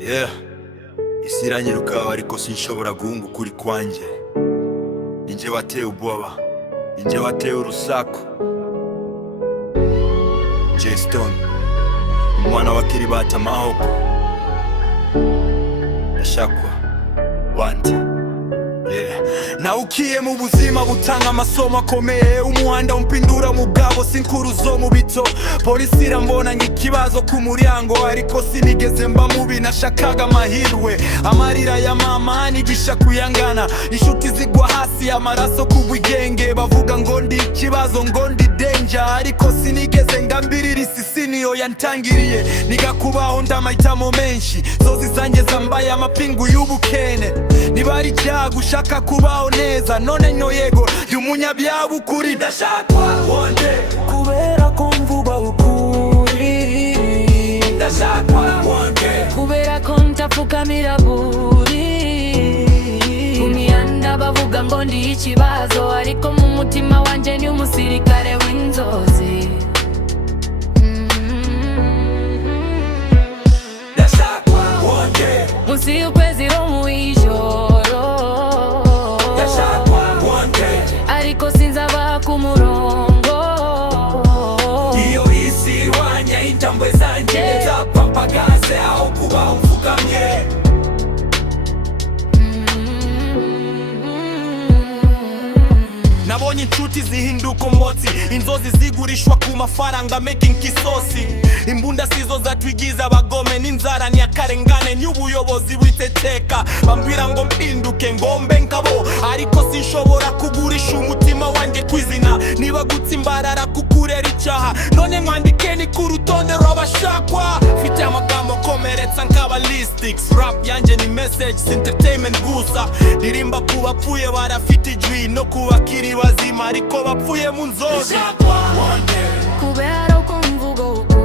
Yeah, isi iranyiruka ariko sinshobora guhunga ukuri kwanjye. Ninjye wateye ubwoba, ninjye wateye urusaku. Jay Stone, umwana wa Kiribata Mahoko. Ndashakwa wanti. Naukiye mu buzima butanga amasomo akomeye. Umuhanda umpindura mugabo sinkuru zo mu bito. Polisi irambona nk'ikibazo ku muryango, ariko sinigeze mba mubi, nashakaga amahirwe. Amarira ya mama anigisha kuyangana, inshuti zigwa hasi amaraso kubwigenge. Bavuga ngo ndi ikibazo, ngo ndi danger, ariko sinigeze ngambirira isi niyo yantangiriye. Niga kubaho ndamahitamo menshi, zozi zanjye zambaye amapingu y'ubukene. Niba ari icyaha gushaka kubaho neza, none nyo yego y'umunyabyaha ukuri. Ndashakwa one day kubera ko mvuga ukuri. Ndashakwa one day kubera ko ntapfukamira buri. Ku mihanda bavuga ngo ndi ikibazo, ariko mu mutima wanjye ni umusirikare w'inzozi. Ndashakwa one day munsi y'ukwezi ro mu ijoro. Ndashakwa one day ariko sinzaba ku murongo. iyo isi irwanya intambwe zanjye, zapapagaze aho kuba upfukamye. Nabonye inshuti zihinduka umwotsi, inzozi zigurishwa ku mafaranga making kisosi. Imbunda sizo zatwigiza abagome, n'inzara nyakarengane n'ubuyobozi bw'iteteka. Bambwira ngo mpinduke ngombe nkabo, ariko sinshobora kugurisha umutima wanjye kwizina. Niba gutsimbarara kukurera icyaha, none mwandike ni ku rutonde rw'abashakwa. Mfite amagambo komeretsa nk'abalistics, rap yanjye ni message si entertainment gusa. Ndirimba ku bapfuye barafite ijwi, no ku bakiri bazima ariko bapfuye mu nzozi. kubera ko mvuga ukuri.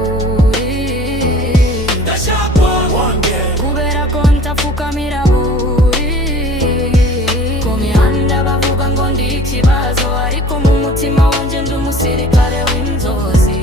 kubera ko ntapfukamira buri. Ku mihanda bavuga ngo ndi ikibazo, ariko mu mutima wanjye ndi umusirikare w'inzozi.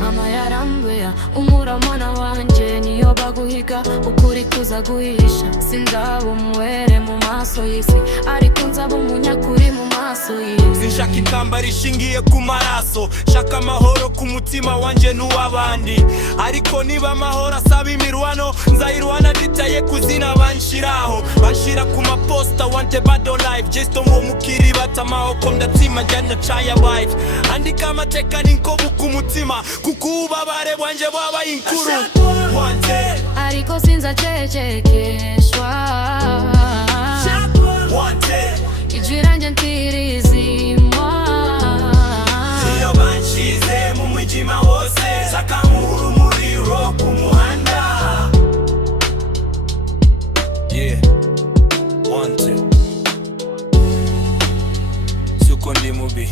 Mama yarambuye umuramana wanjye, niyo baguhiga ukuri kuza guhisha. Sinzaba umuwere mu maso y'isi, ariko nzaba umunyakuri mu maso y'isi. Sinshaka ikamba rishingiye ku maraso, shaka amahoro ku mutima wanjye n'uw'abandi. Ariko niba amahoro asaba imirwano, nzayirwana nditaye ku zina banshiraho. Banshira ku maposta wanted battle life, just ngo mukiribata Mahoko ndatima njyana caya wife. Andika amateka n'inkobu ku mutima, kuko ubabare bwanjye bwabaye inkuru. ariko sinzacecekeshwa. ijwi ranjye ntirizimwa. iyo banshize mu mwijima wose, saka nk'urumuri rwo ku muhanda. Suko ndi mubi,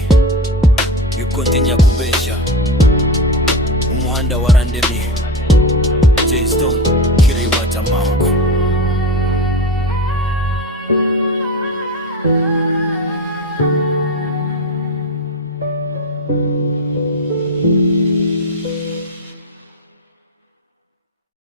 yuko ntinya kubeshya, umuhanda warandemye. Jay Stone, Kiribata Mahoko.